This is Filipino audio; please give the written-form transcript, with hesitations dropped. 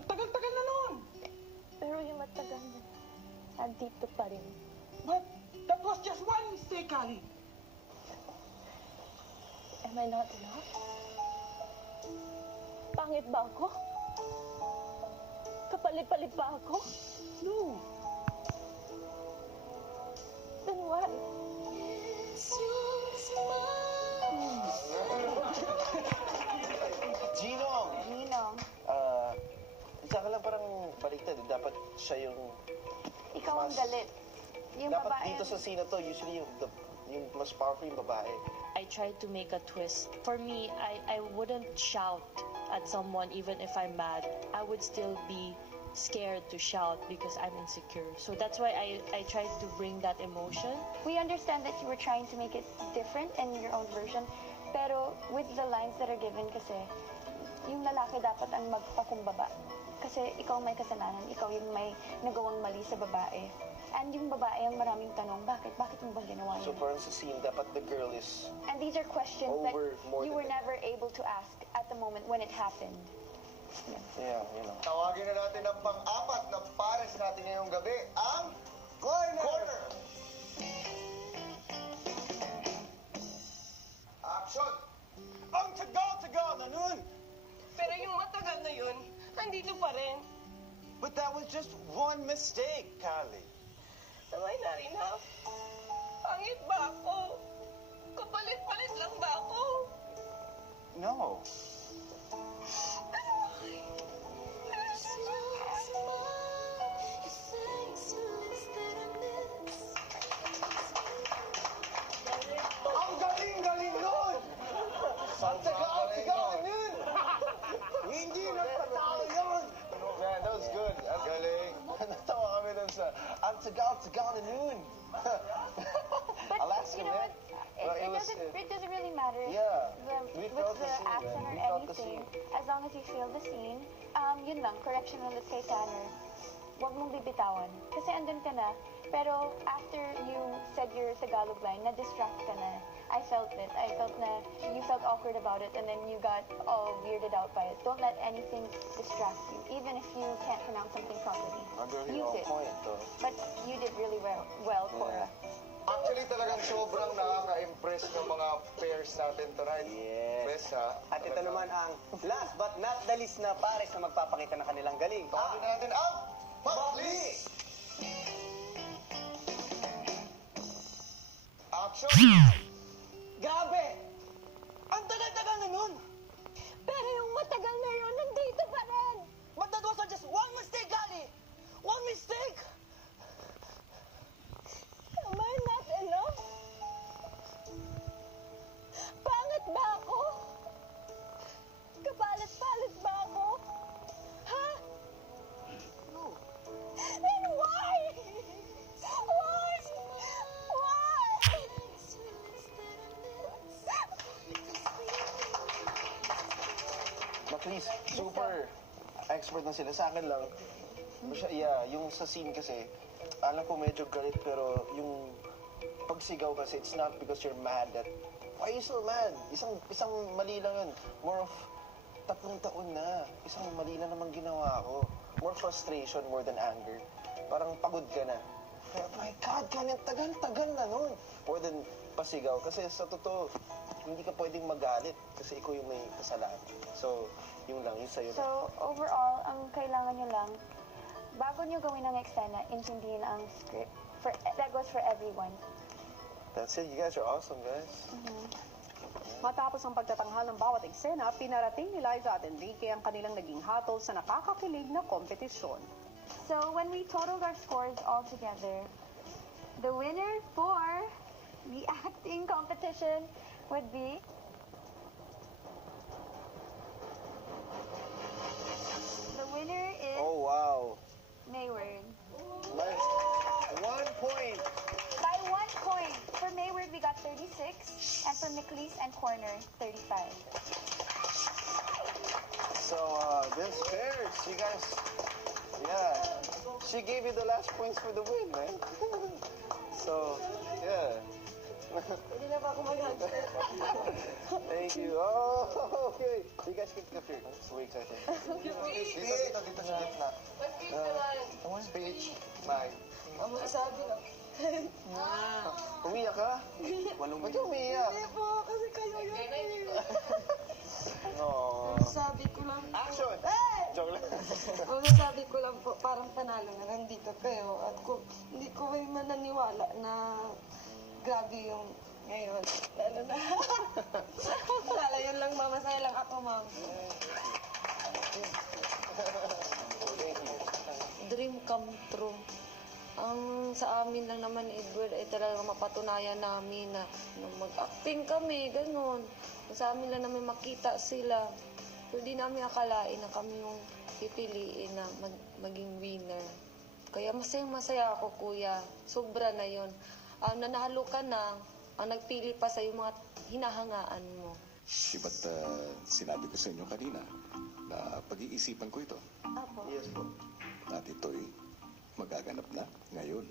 Ang tagal-tagal na noon. Pero yung matagal na, nandito pa rin. But that was just one mistake, Ali. Am I not enough? Pangit ba ako? Kapalit-palit ba ako? No. Then why? Ginong. Saka lang parang baliktad. Dapat siya yung... Ikaw ang galit. Yung dapat babae. dito sa scene na to, usually yung mas powerful yung babae. I tried to make a twist. For me, I wouldn't shout at someone even if I'm mad. I would still be scared to shout because I'm insecure. So that's why I tried to bring that emotion. We understand that you were trying to make it different in your own version. Pero with the lines that are given kasi, yung lalaki dapat ang magpakumbaba. Kasi ikaw may kasalanan, ikaw yung may nagawang mali sa babae. And yung babae ang maraming tanong, bakit? Bakit mo bang ginawa yun? So parang sa scene, dapat the girl is... And these are questions that more you than were never able to ask at the moment when it happened. Yeah, you know. Tawagin na natin ang pang-apat na pares natin ngayong gabi, ang Corner! Action! Ang tagal-tagal na nun. Pero yung matagal na yun, nandito pa rin. But that was just one mistake, Kali. Am I not enough? Pangit ba ako? Kapalit-palit lang ba ako? No. Ang galing-galing nun! Ang tagal-tagal nun! Hindi nagpatalo yun! Man, that was good. Ang galing. Natawa kami dun sa... Ang tagal-tagal na noon. But Alaska, you know man. what? Well, It doesn't really matter Yeah. with We felt the the scene, accent man. or We felt the anything. scene. As long as you feel the scene. Yun lang, correction ulit kay Tanner. Huwag mong bibitawan. Kasi andun ka na. Pero after you said your Tagalog line, na-distract ka na. I felt it. I felt na you felt awkward about it and then you got all weirded out by it. Don't let anything distract you. Even if you can't pronounce something properly. Really Use on it. point, though. But you did really well, Cora. Actually, talagang sobrang nakaka-impress ng mga pairs natin tonight. Yes. Impress, ha? At ito naman ang last but not the least na pares na magpapakita ng kanilang galing. Tawagin na natin ang Maplis! Action! Gabi! Ang tagal-tagal na nun. Pero yung matagal na yun, nandito pa rin. But that was just one mistake, Ali. One mistake. Am I not enough? Pangit ba ako? Kapalit-palit ba ako? Ha? No. Then why? Why? Why? But please, super expert na sila. Sa akin lang, yeah, yung sa scene kasi, alam ko medyo galit, pero yung pagsigaw kasi, it's not because you're mad that, why are you so mad? Isang mali lang yun. More of, 3 taon na. Isang mali lang naman ginawa ko. More frustration more than anger. Parang pagod ka na. Pero, my God, ganyan, tagal-tagal na nun. More than pasigaw. Kasi sa totoo, hindi ka pwedeng magalit kasi ikaw yung may kasalanan. So, yun lang, yun sa'yo. So, overall, ang kailangan nyo lang, bago nyo gawin ang eksena, intindihin ang script. That goes for everyone. That's it. You guys are awesome, guys. Matapos ang pagtatanghal ng bawat eksena, pinarating ni Liza at Enrique ang kanilang naging hatol sa nakakakilig na kompetisyon. So, when we totaled our scores all together, the winner for the acting competition would be... The winner is Oh, wow. Mayward. Nice. 1 point. By 1 point. For Mayward, we got 36, and for McLeese and Corner, 35. So, this pairs, you guys, yeah. She gave you the last points for the win, man. So, yeah. Hindi na ba ako mag-hamster? Thank you. Oh, okay. You guys can come here. I'm so excited. Dito sa gitna. Mag-speech naman. Speech. Bye. Ang masasabi lang. Umiyak ka? Ba't ka umiyak? Hindi po, kasi kayo yun eh. Oh. Sabi ko lang po. Action! Joke lang. Ang sabi ko lang po, parang panalo na nandito kayo. At kung hindi ko kayo mananiwala na grabe yung ngayon. Lalo na. Wala, yun lang, mama. Masaya lang ako, ma'am. Dream come true. Ang sa amin lang naman ni Edward ay talaga mapatunayan namin na mag-acting kami, ganun. Sa amin lang namin makita sila. Pero di namin akalain na kami yung pipiliin na maging winner. Kaya masayang-masaya ako, kuya. Sobra na yon. Nanalo ka na, ang nagpili pa sa mga hinahangaan mo. Ba't sinabi ko sa inyo kanina na pag-iisipan ko ito? Apo. Yes po. At ito'y magaganap na ngayon.